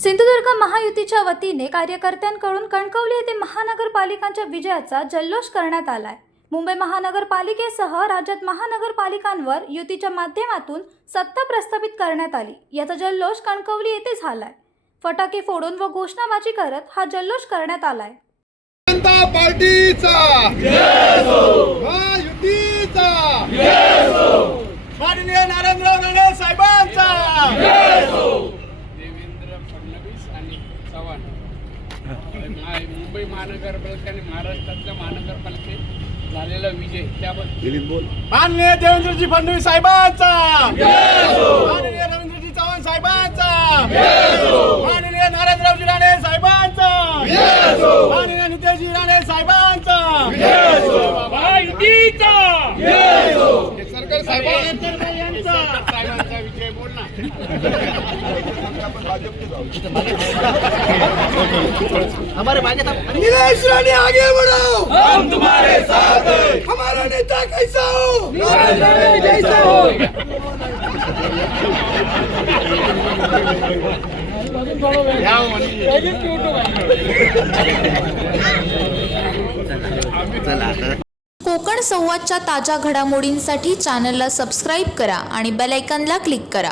सिंधुदुर्ग महायुतीच्या वतीने कार्यकर्त्यांकडून कणकवली येथे महानगरपालिकांच्या विजयाचा जल्लोष करण्यात आलाय। मुंबई महानगरपालिकेसह राज्यात महानगरपालिकांवर युतीच्या माध्यमातून सत्ता प्रस्थापित करण्यात आली। याचा जल्लोष कणकवली येथे झालाय। फटाके फोडून व घोषणाबाजी करत हा जल्लोष करण्यात आलाय। जनता पार्टीचा जय हो, महायुतीचा जय हो, माननीय नरेंद्र राणे साहेबांचा जय हो। देवेंद्र फडणवीस आणि चव्हाण मुंबई महानगरपालिका आणि महाराष्ट्रातल्या महानगरपालिकेत झालेला विजय त्याबद्दल माननीय देवेंद्रजी फडणवीस साहेबांचा जय हो, माननीय रवींद्रजी चव्हाण साहेबांचा जय हो, माननीय नरेंद्रजी राणे साहेबांचा जय हो, माननीय नितेशजी राणे साहेबांचा जय हो, महायुतीचा जय हो। सरकार साहेबांचा विजय बोल ना। नीलेश राणे आगे बढ़ो, हम तुम्हारे साथ हैं। हमारा नेता कैसा हो, नीलेश राणे जैसा हो। कोकण संवादच्या ताज्या घडामोडींसाठी चॅनलला सबस्क्राइब करा आणि बेल आयकॉनला क्लिक करा।